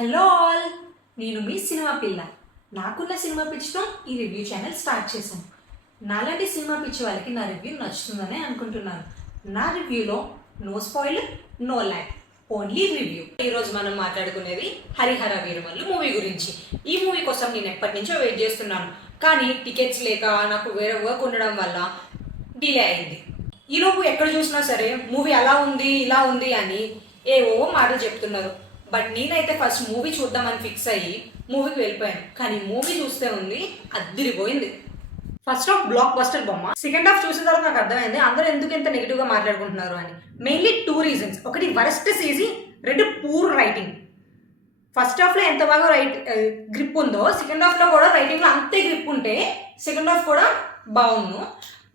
Hello all, నేను మీ cinema పిల్ల. నాకున్న సినిమా పిచ్చితో ఈ రివ్యూ ఛానల్ స్టార్ట్ చేశాను. నాలాంటి సినిమా పిచ్చి వాళ్ళకి నా రివ్యూ నచ్చుతుందని అనుకుంటున్నాను. నా రివ్యూలో no spoil, no lack, only review. ఈరోజు మనం మాట్లాడుకునేది హరిహర వీరమల్లు మూవీ గురించి. ఈ మూవీ కోసం నేను ఎప్పటి నుంచో వెయిట్ చేస్తున్నాను, కానీ టికెట్స్ లేక నాకు వేరే వర్క్ ఉండడం వల్ల డిలే అయింది. ఈలోపు ఎక్కడ చూసినా సరే మూవీ అలా ఉంది ఇలా ఉంది అని ఏవో మాటలు చెప్తున్నారు. బట్ నేనైతే ఫస్ట్ మూవీ చూద్దామని ఫిక్స్ అయ్యి మూవీకి వెళ్ళిపోయాను. కానీ మూవీ చూస్తే ఉంది అద్దిరిపోయింది. ఫస్ట్ హాఫ్ బ్లాక్ బస్టర్ బొమ్మ. సెకండ్ హాఫ్ చూసిన తర్వాత నాకు అర్థమైంది అందరూ ఎందుకు ఎంత నెగిటివ్గా మాట్లాడుకుంటున్నారు అని. Mainly 2 reasons. ఒకటి worst CG, 2 poor writing. First హాఫ్లో ఎంత బాగా గ్రిప్ ఉందో సెకండ్ హాఫ్లో కూడా రైటింగ్లో అంతే గ్రిప్ ఉంటే సెకండ్ హాఫ్ కూడా బాగుండు.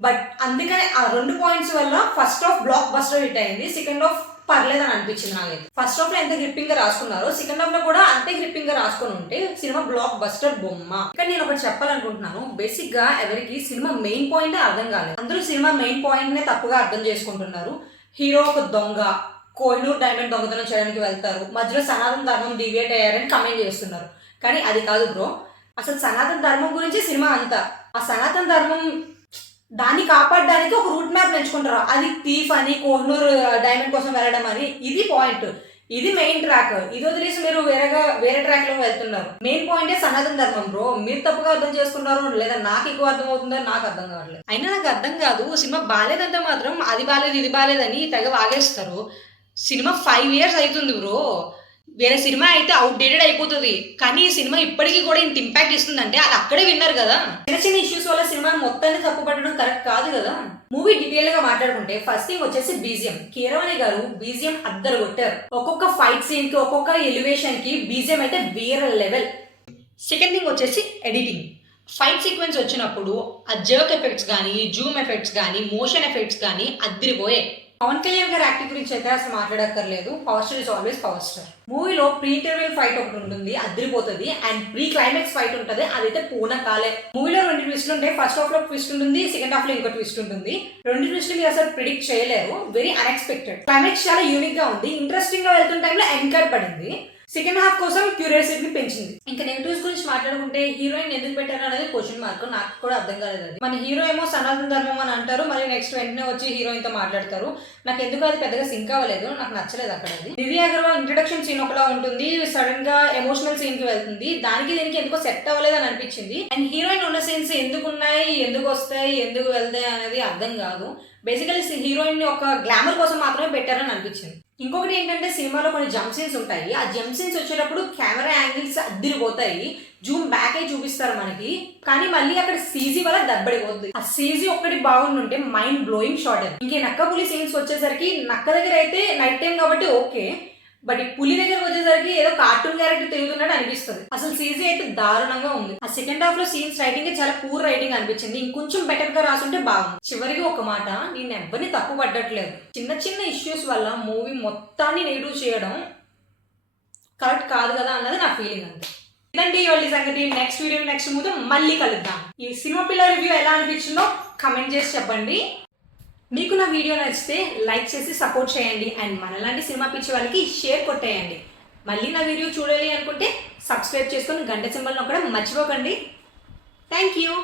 బట్ అందుకనే ఆ 2 పాయింట్స్ వల్ల first half block buster hit అయింది, సెకండ్ హాఫ్ పర్లేదని అనిపించింది నాకైతే. ఫస్ట్ హాఫ్ లో ఎంత గ్రిప్పింగ్ గా రాసుకున్నారో సెకండ్ హాఫ్ లో కూడా అంతే గ్రిప్పింగ్ గా రాసుకుని ఉంటే సినిమా బ్లాక్ బస్టర్ బొమ్మ. ఇక్కడ నేను ఒకటి చెప్పాలనుకుంటున్నాను. బేసిక్ గా ఎవరికి సినిమా మెయిన్ పాయింట్ అర్థం కాలేదు. అందరూ సినిమా మెయిన్ పాయింట్ నే తప్పుగా అర్థం చేసుకుంటున్నారు. హీరో ఒక దొంగ, కోహినూర్ డైమండ్ దొంగతనం చేయడానికి వెళ్తారు, మధ్యలో సనాతన ధర్మం డివియేట్ అయ్యారని కమెంట్ చేస్తున్నారు. కానీ అది కాదు బ్రో. అసలు సనాతన ధర్మం గురించి సినిమా అంతా. ఆ సనాతన ధర్మం దాన్ని కాపాడడానికి ఒక రూట్ మ్యాప్ ఎంచుకుంటారు. అది థీఫ్ అని, కోహినూర్ డైమండ్ కోసం వెళ్ళడం అని. ఇది పాయింట్, ఇది మెయిన్ ట్రాక్. ఇది వదిలేసి మీరు వేరే ట్రాక్ లో వెళ్తున్నారు. మెయిన్ పాయింటే సనాతన ధర్మం బ్రో. మీరు తప్పుగా అర్థం చేసుకున్నారు, లేదా నాకు ఎక్కువ అర్థం అవుతుందో నాకు అర్థం కావట్లేదు. అయినా నాకు అర్థం కాదు, సినిమా బాగాలేదంటే మాత్రం అది బాగాలేదు ఇది బాగాలేదని తెగ వాగేస్తారు. సినిమా 5 years అవుతుంది బ్రో. వేరే సినిమా అయితే అవుట్డేటెడ్ అయిపోతుంది, కానీ ఈ సినిమా ఇప్పటికీ కూడా ఇంత ఇంపాక్ట్ ఇస్తుందంటే అది అక్కడే విన్నారు కదా. చిన్న చిన్న ఇష్యూస్ వల్ల సినిమా మొత్తాన్ని తప్పు పట్టడం కరెక్ట్ కాదు కదా. మూవీ డీటెయిల్ గా మాట్లాడుకుంటే ఫస్ట్ థింగ్ వచ్చేసి బీజిఎం. కీరవాణి గారు బీజిఎం అద్దరు కొట్టారు. ఒక్కొక్క ఫైట్ సీన్ కి, ఒక్కొక్క ఎలివేషన్ కి బీజిఎం అయితే వేరే లెవెల్. సెకండ్ థింగ్ వచ్చేసి ఎడిటింగ్. ఫైట్ సీక్వెన్స్ వచ్చినప్పుడు ఆ జర్క్ ఎఫెక్ట్స్ కానీ, జూమ్ ఎఫెక్ట్స్ కానీ, మోషన్ ఎఫెక్ట్స్ కానీ అద్దరిపోయాయి. పవన్ కళ్యాణ్ గారి యాక్టింగ్ గురించి అయితే అసలు మాట్లాడక్కర్లేదు. Power star is always power star. మూవీలో ప్రీ ఇంటర్వెల్ ఫైట్ ఒకటి ఉంటుంది, అద్దరిపోతుంది. అండ్ ప్రీ క్లైమాక్స్ ఫైట్ ఉంటుంది, అదైతే పూన కాలే. మూవీలో 2 ట్విస్ట్లు ఉంటాయి. ఫస్ట్ హాఫ్ లో ట్విస్ట్ ఉంటుంది, సెకండ్ హాఫ్ లో ఇంకో ట్విస్ట్ ఉంటుంది. 2 ట్విస్ట్లు మీరు అసలు ప్రిడిక్ట్ చేయలేరు. Very unexpected. క్లైమాక్స్ చాలా యూనిక్ గా ఉంది. ఇంట్రెస్టింగ్ గా వెళ్తున్న టైంలో ఎంకర్ పడింది. సెకండ్ హాఫ్ కోసం క్యూరియాసిటీని పెంచింది. ఇంకా నెగిటివ్స్ గురించి మాట్లాడుకుంటే హీరోయిన్ ఎందుకు పెట్టారు అనేది క్వశ్చన్ మార్క్. నాకు కూడా అర్థం కాలేదు. అది మన హీరో ఏమో సనాతన ధర్మం అని అంటారు, మరి నెక్స్ట్ వెంటనే వచ్చి హీరోయిన్ తో మాట్లాడతారు. నాకు ఎందుకు అది పెద్దగా సింక్ అవ్వలేదు, నాకు నచ్చలేదు అక్కడ. అది దివ్య అగర్వాల్ ఇంట్రడక్షన్ సీన్ ఒకలా ఉంటుంది, సడన్ గా ఎమోషనల్ సీన్ కి వెళ్తుంది. దానికి దీనికి ఎందుకో సెట్ అవ్వలేదు అని అనిపించింది. అండ్ హీరోయిన్ ఉన్న సీన్స్ ఎందుకు ఉన్నాయి, ఎందుకు వస్తాయి, ఎందుకు వెళ్తాయి అనేది అర్థం కాదు. బేసికలీ హీరోయిన్ ని ఒక గ్లామర్ కోసం మాత్రమే పెట్టారని అనిపించింది. ఇంకొకటి ఏంటంటే సినిమాలో కొన్ని జంప్ సీన్స్ ఉంటాయి. ఆ జంప్ సీన్స్ వచ్చేటప్పుడు కెమెరా యాంగిల్స్ అద్దిరిపోతాయి, జూమ్ బ్యాక్ అయి చూపిస్తారు మనకి. కానీ మళ్ళీ అక్కడ సీజీ వల్ల దెబ్బడిపోద్ది. ఆ సీజీ ఒక్కటి బాగుండుంటే మైండ్ బ్లోయింగ్ షాట్ అది. ఇంకే నక్క పులి సీన్స్ వచ్చేసరికి నక్క దగ్గర అయితే నైట్ టైం కాబట్టి ఓకే, బట్ ఈ పులి దగ్గరకు వచ్చేసరికి ఏదో కార్టూన్ క్యారెక్టర్ తిరుగుతున్నట్టు అనిపిస్తుంది. అసలు సీజీ అయితే దారుణంగా ఉంది. ఆ సెకండ్ హాఫ్ లో సీన్స్ రైటింగ్ చాలా పూర్ రైటింగ్ అనిపించింది. ఇంకొంచెం బెటర్ గా రాసుంటే బాగుంది. చివరికి ఒక మాట, నేను ఎవరిని తప్పు పడ్డట్లేదు. చిన్న చిన్న ఇష్యూస్ వల్ల మూవీ మొత్తాన్ని నెగిటివ్ చేయడం కరెక్ట్ కాదు కదా అన్నది నా ఫీలింగ్. అంతే. ఇదండి ఇవాళ సంగతి. నెక్స్ట్ వీడియో నెక్స్ట్ మూవీతో మళ్ళీ కలుద్దాం. ఈ సినిమా పిల్ల రివ్యూ ఎలా అనిపించిందో కమెంట్ చేసి చెప్పండి. మీకు నా వీడియో నచ్చితే లైక్ చేసి సపోర్ట్ చేయండి. అండ్ మనలాంటి సినిమా పిచ్చి వాళ్ళకి షేర్ కొట్టేయండి. మళ్ళీ నా వీడియో చూడాలి అనుకుంటే సబ్స్క్రైబ్ చేసుకొని గంట సింబల్ నొక్కడం మర్చిపోకండి. Thank you.